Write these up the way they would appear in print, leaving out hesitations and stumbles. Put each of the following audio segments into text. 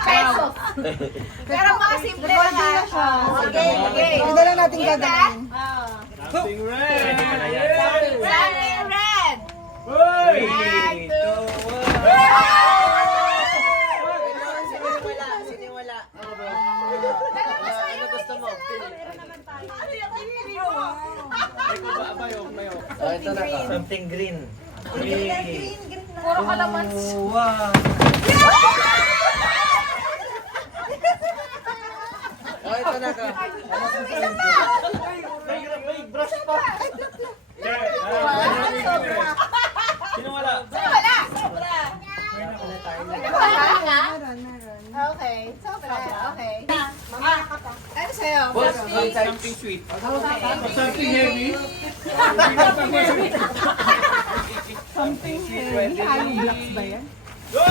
Pesos. Pero mga simple lang ha. Okay, okay. Ito lang natin gagawin. Something red. Something red. Hoy! Siniwala. Ano gusto mo? Ano yung pinili mo? Oh, ito na ka. Something green. Puro kalamansi. Wow. Oh, ito na ka. May brush pa. Sino wala? Wala. Wala nga? Meron. Okay. Sobra. Okay. Ano sa'yo? Boss, Something sweet. Something heavy. Something heavy. Hollow blocks ba yan? Go!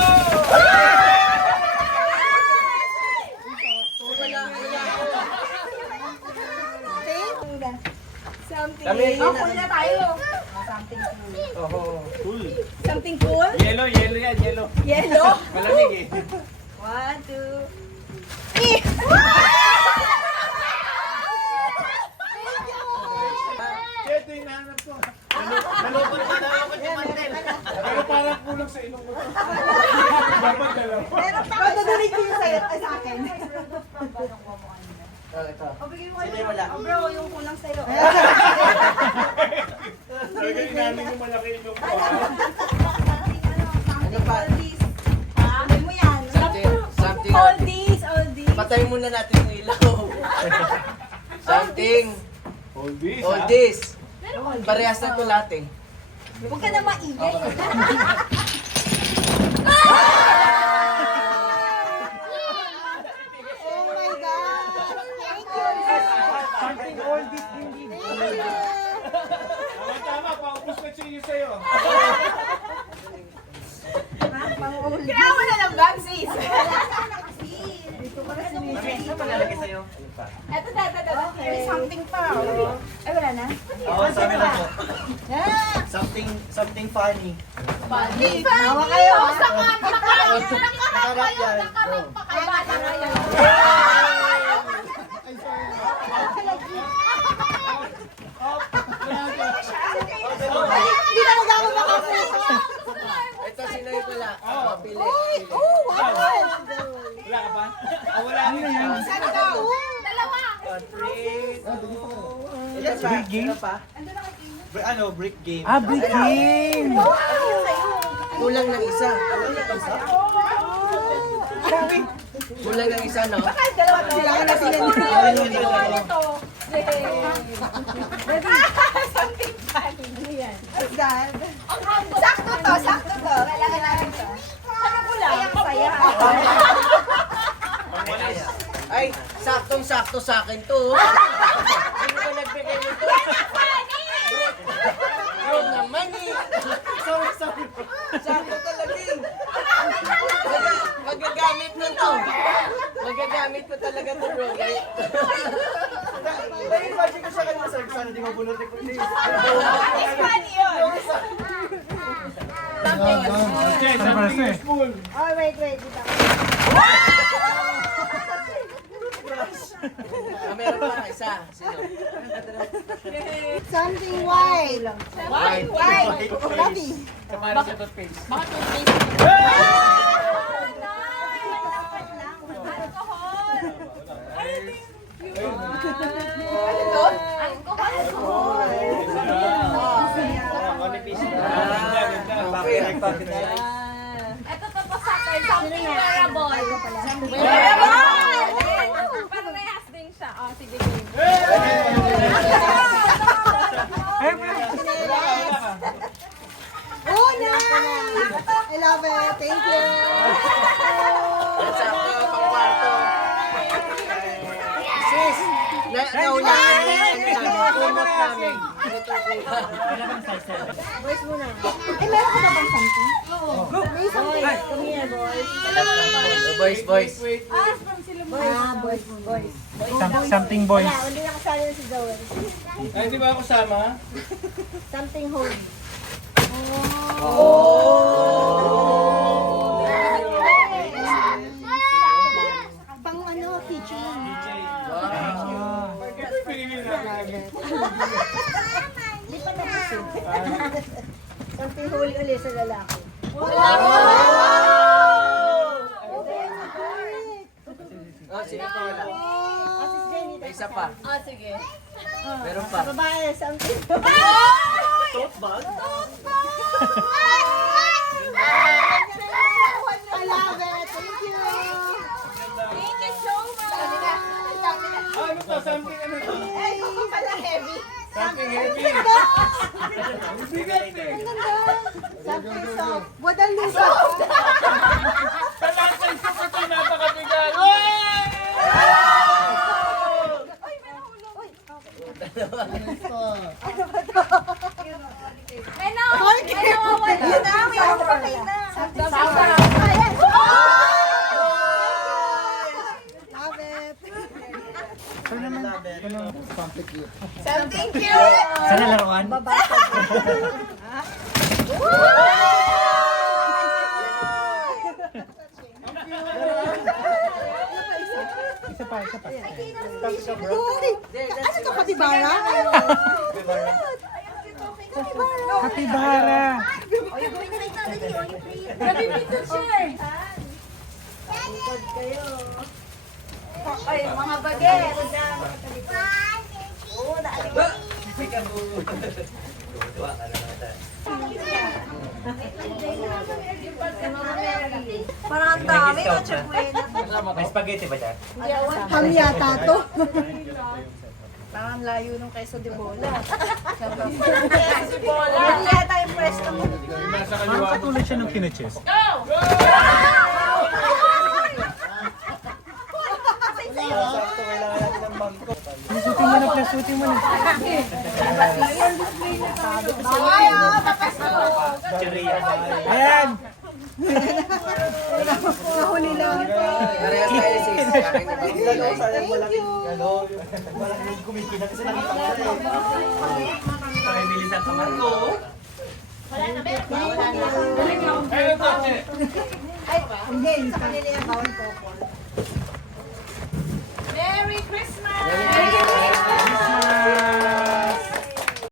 Something. Kami, Cool na tayo. Oh. Cool. Something cool? Yellow yan, yellow. Yellow? Malamig eh. 1, 2. Ito yung nahanap ko. Nalokot yung mantel. Pero parang kulang sa ilong mo. Dapat dalawa. Pagdadalig ko yung sa'yo, sa akin. Oh, ito. Sino yung wala? Bro, yung kulang sa'yo. Gagawin namin yung malaki ilong ko. Ano pa? Ano mo yan? Something. Oldies. Patay muna natin yung ilaw. Something. Hold this, All this. Parehas na ito lahat eh. Huwag ka na maingay. Oh my God! Thank you! Something all this hindi. Tama, paubos na siya sa'yo. Kailangan mo na ng bag, sis. Ano malalagay sa'yo? Ito. May something pa. Ay, wala na? Oo, sabi na po. Something funny. Funny. Tawa kayo, ha? Nakarap kayo. Nakarap pa kayo. Bata kayo. Hindi talaga ako makapuso. Ito, sino yung wala? Pili. Oh, wow! Wala ka pa? Wala na yan. Dalawa. Ito pa. Ito pa. Brick game. Brick game! Kulang ng isa. Kulang ng isa, no? Kailangan natin yan. Something funny. What's that? Sakto to. Kailangan natin to. Ano ko lang? Saya. Ay, saktong-sakto sa akin to. Sino ba nagbigay nito? Yun naman eh. Sorry. Sakto talaga eh. Magagamit mo to. Magagamit mo talaga to, bro. Imagine ko siya kanina, sir. Sana di mabunutin ko siya. It's funny yun. Okay, something useful. Oh, wait. Dito. Meron pa isa. Sino? Something white. White. Fluffy. Kamara sa toothpaste. Ito to pa sa akin. Something wearable. Parehas din siya. Oh, sige. Oh, nice! I love it. Thank you. Sakto, pang kwarto. Sis, naunahan mo yung kumot namin. Boys muna. Meron ka ba bang something? Oo. May something. Come here, boys. Boys. Boys. Something boys. Wala, hindi na kasali na si Joel. Ay, di ba ako sama? Something home. uli sa lalaki. Oh, sige pa wala. May isa pa. Ah, sige. Meron pa. Babae, something. Tote bag? I love it. Thank you. Thank you so much. Ano to? Something ano to? Ay, ako pala heavy. Something heavy. Bigat eh. Something soft. Guadalupe. Kalakay ko pa ito napakabigat. May nawawala na. May okay na. Love it. Something cute. Sana laruan? Uy, ano to, kapibara? Kapibara. Grabe picture share. Ay, mga baget. Parang ang dami na chocolate. May spaghetti ba dyan? Ham yata to. Parang layo nung Quezon de Bola. Quezon de Bola. Yan yata yung pwesto mo. Nasa Parang kaliwa ko. katulad siya ng kinechess. Sakto kailangan natin ng bangko. Plasutin mo na, plasutin mo na. Ay, papasko. Ayan! Nahuli lang. Parehas tayo sis. Akin na bigay. Thank you. Malaking kumikita kasi nakita ko na eh. Pakibili sa kamar ko. Ayun to, che. Ay, hindi. Sa kanila yung bawal ko.